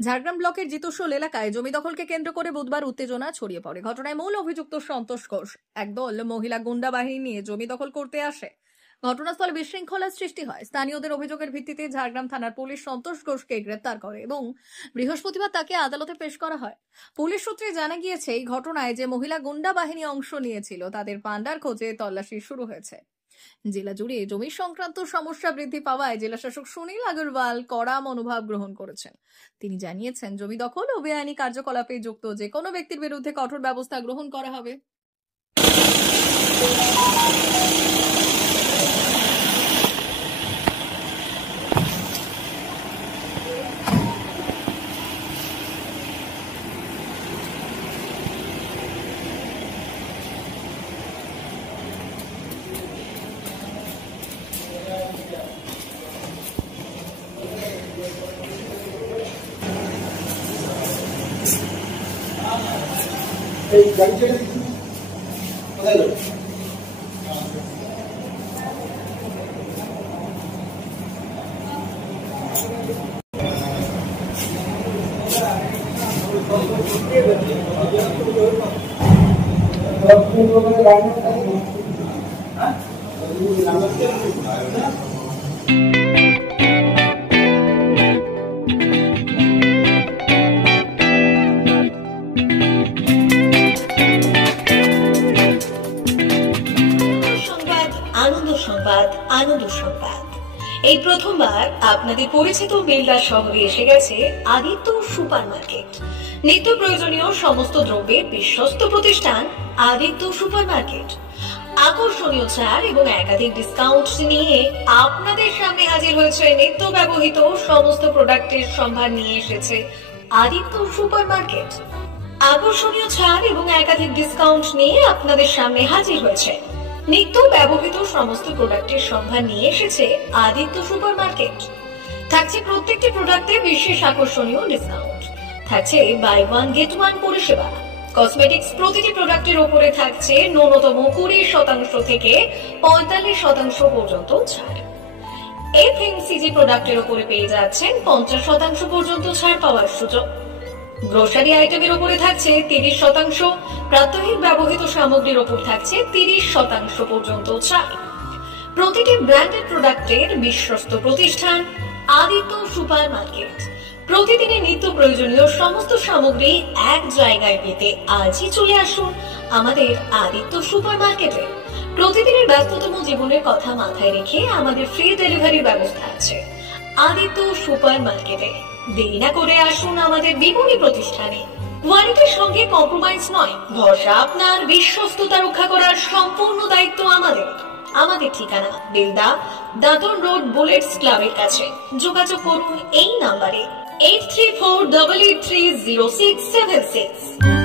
ঝাড়গ্রাম ব্লকের জিতোষোল এলাকায় জমি দখলকে কেন্দ্র করে বুধবার উত্তেজনা ছড়িয়ে পড়ে। ঘটনায় মূল অভিযুক্ত সন্তোষ ঘোষ একদল মহিলা গুন্ডা বাহিনী নিয়ে জমি দখল করতে আসে। ঘটনাস্থলে বিশৃঙ্খলার সৃষ্টি হয়। স্থানীয়দের অভিযোগের ভিত্তিতে ঝাড়গ্রাম থানার পুলিশ সন্তোষ ঘোষকে গ্রেপ্তার করে এবং বৃহস্পতিবার তাকে আদালতে পেশ করা হয়। পুলিশ সূত্রে জানা গিয়েছে, এই ঘটনায় যে মহিলা গুন্ডা বাহিনী অংশ নিয়েছিল তাদের পান্ডার খোঁজে তল্লাশি শুরু হয়েছে। জেলা জুড়ে জমি সংক্রান্ত সমস্যা বৃদ্ধি পাওয়ায় জেলা শাসক সুনীল আগরওয়াল কড়া মনোভাব গ্রহণ করেছেন। তিনি জানিয়েছেন, জমি দখল ও বেআইনি কার্যকলাপে যুক্ত যে কোনো ব্যক্তির বিরুদ্ধে কঠোর ব্যবস্থা গ্রহণ করা হবে। গাড়ি ছেড়ে দিচ্ছি কোথায় যাবে? আনন্দ সংবাদ। এই প্রথমবার আপনাদের পরিচিত বেলদা শহরে এসে গেছে আদিত্য সুপার মার্কেট। নিত্য প্রয়োজনীয় সমস্ত দ্রব্যের বিশ্বস্ত প্রতিষ্ঠান আদিত্য সুপার মার্কেট। আকর্ষণীয় ছাড় এবং একাধিক ডিসকাউন্ট নিয়ে আপনাদের সামনে হাজির হয়েছে। নিত্য ব্যবহৃত সমস্ত প্রোডাক্টের সম্ভার নিয়ে এসেছে আদিত্য সুপার মার্কেট। আকর্ষণীয় ছাড় এবং একাধিক ডিসকাউন্ট নিয়ে আপনাদের সামনে হাজির হয়েছে। নিত্য ব্যবহৃত সমস্ত প্রোডাক্টের সম্ভার নিয়ে এসেছে আদিত্য সুপার মার্কেট। থাকছে প্রত্যেকটি প্রোডাক্টে বিশেষ আকর্ষণীয় ডিসকাউন্ট। থাকছে বাই ওয়ান গেট ওয়ান পরিষেবা। কসমেটিক্স প্রতিটি প্রোডাক্টের উপরে থাকছে ন্যূনতম 20% থেকে 45% পর্যন্ত ছাড়। এফএমসিজি প্রোডাক্টের উপরে পেয়ে যাচ্ছেন 50% পর্যন্ত ছাড় পাওয়ার সুযোগ। গ্রোসারি আইটেমের উপরে থাকছে 30%, প্রাত্যহিক ব্যবহৃত সামগ্রীর উপর থাকছে 30% পর্যন্ত ছাড়। প্রতিটি ব্র্যান্ডেড প্রোডাক্টের বিশ্বস্ত প্রতিষ্ঠান আদিত্য সুপার মার্কেট। প্রতিদিনের নিত্য প্রয়োজনীয় সমস্ত সামগ্রী এক জায়গায় পেতে আজই চলে আসুন আমাদের আদিত্য সুপার মার্কেটে। প্রতিদিনের ব্যস্ততম জীবনের কথা মাথায় রেখে আমাদের ফ্রি ডেলিভারির ব্যবস্থা আছে আদিত্য সুপার মার্কেটে। দেরি না করে আসুন আমাদের বিপণী প্রতিষ্ঠানে। কোয়ালিটির সঙ্গে কম্প্রোমাইজ নয়, ভরসা আপনার, বিশ্বস্ততা রক্ষা করার সম্পূর্ণ দায়িত্ব আমাদের। আমাদের ঠিকানা বেলদা, দাদন রোড, বুলেটস ক্লাবের কাছে। যোগাযোগ করুন এই নাম্বারে 8348830676।